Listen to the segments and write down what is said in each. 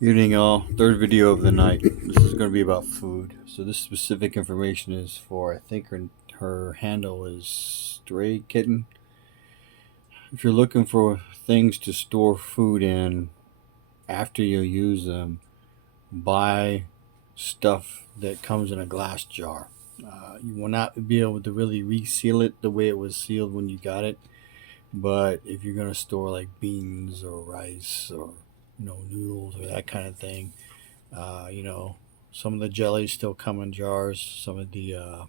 Evening, all. Third video of the night. This is going to be about food. So this specific information is for, I think her handle is Stray Kitten. If you're looking for things to store food in after you use them, buy stuff that comes in a glass jar. You will not be able to really reseal it the way it was sealed when you got it. But if you're going to store like beans or rice or noodles or that kind of thing, you know, some of the jellies still come in jars. Some of the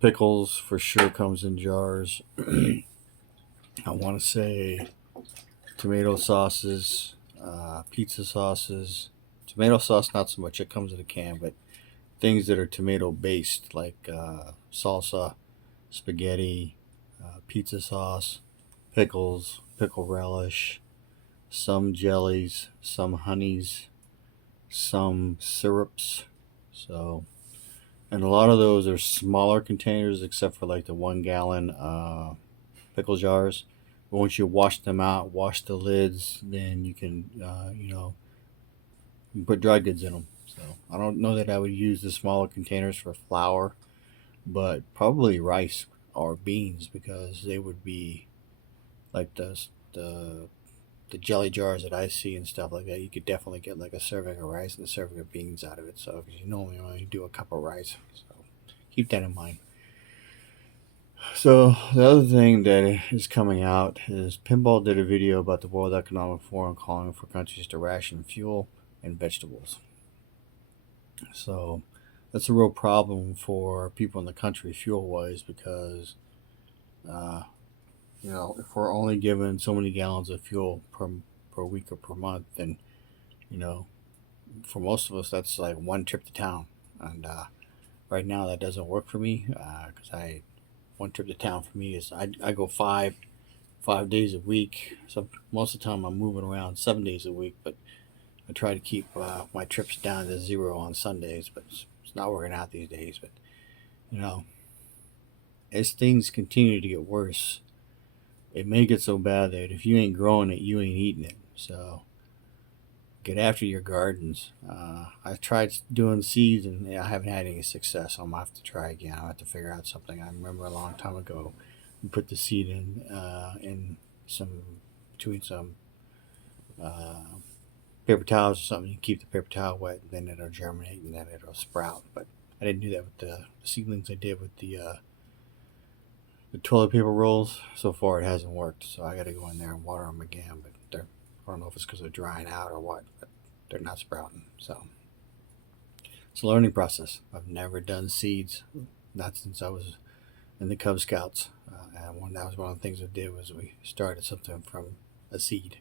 pickles for sure comes in jars. I want to say tomato sauces, pizza sauces. Tomato sauce, not so much. It comes in a can, but things that are tomato based, like salsa, spaghetti, pizza sauce, pickles, pickle relish, some jellies, some honeys, some syrups. So and a lot of those are smaller containers, except for like the 1 gallon pickle jars. But once you wash them out, wash the lids, then you can, you can put dry goods in them. So I don't know that I would use the smaller containers for flour, but probably rice or beans because they would be like the the jelly jars that I see and stuff like that. You could definitely get like a serving of rice and a serving of beans out of it. So if you normally only do a cup of rice, so keep that in mind. So the other thing that is coming out is Pinball did a video about the World Economic Forum calling for countries to ration fuel and vegetables. So that's a real problem for people in the country fuel wise because uh, if we're only given so many gallons of fuel per week or per month, then you know for most of us that's like one trip to town, and right now that doesn't work for me because I one trip to town for me is I go 5 days a week. So most of the time I'm moving around 7 days a week, but I try to keep my trips down to zero on Sundays. But it's not working out these days. But you know, as things continue to get worse, it may get so bad that if you ain't growing it, you ain't eating it. So get after your gardens. I've tried doing seeds and I haven't had any success. So I'm gonna have to try again. I'll have to figure out something. I remember a long time ago, we put the seed in some between some uh, paper towels or something. You keep the paper towel wet, and then it'll germinate and then it'll sprout. But I didn't do that with the seedlings. I did with the toilet paper rolls. So far, it hasn't worked. So I got to go in there and water them again. But I don't know if it's because they're drying out or what. But they're not sprouting. So it's a learning process. I've never done seeds, not since I was in the Cub Scouts. And that was one of the things we did was we started something from a seed.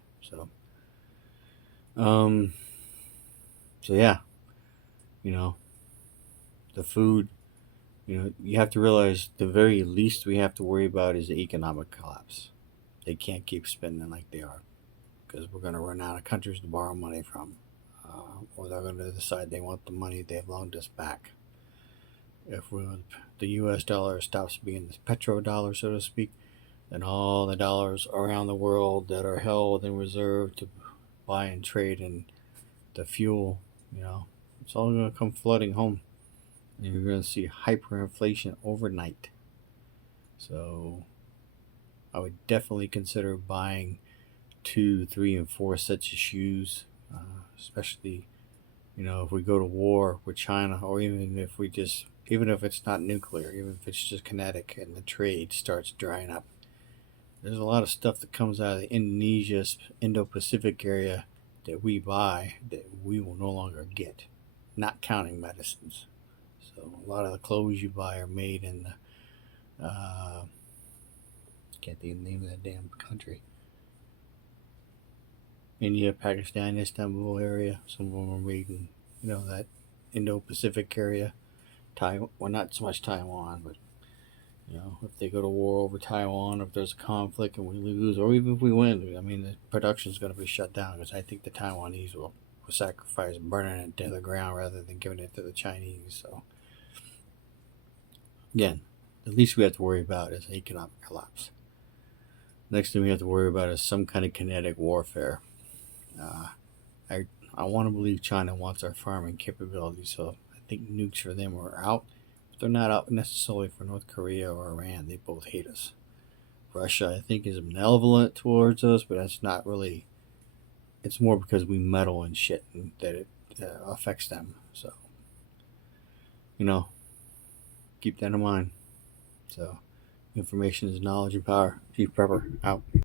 Um, so yeah, you know, the food. You have to realize the very least we have to worry about is the economic collapse. They can't keep spending like they are because we're going to run out of countries to borrow money from, or they're going to decide they want the money they've loaned us back. If the U.S. dollar stops being the petrodollar, so to speak, then all the dollars around the world that are held in reserve to buy and trade in the fuel, you know, it's all going to come flooding home. And you're going to see hyperinflation overnight. So I would definitely consider buying two, three, and four sets of shoes, especially if we go to war with China, or even if it's not nuclear, even if it's just kinetic and the trade starts drying up. There's a lot of stuff that comes out of the Indo-Pacific area that we buy that we will no longer get, not counting medicines. So a lot of the clothes you buy are made in the can't think of the name of that damn country. India, Pakistan, Istanbul area. Some of them are made in that Indo-Pacific area. Taiwan, well, not so much Taiwan, but if they go to war over Taiwan, if there's a conflict and we lose, or even if we win, I mean, the production is going to be shut down because I think the Taiwanese will sacrifice burning it to the ground rather than giving it to the Chinese. So, again, the least we have to worry about is economic collapse. Next thing we have to worry about is some kind of kinetic warfare. Uh, I I want to believe China wants our farming capability, so I think nukes for them are out. But they're not out necessarily for North Korea or Iran. They both hate us. Russia, I think, is malevolent towards us, but that's not really. It's more because we meddle in shit and that it affects them. So, you know, keep that in mind. So, information is knowledge and power. Chief Prepper, out.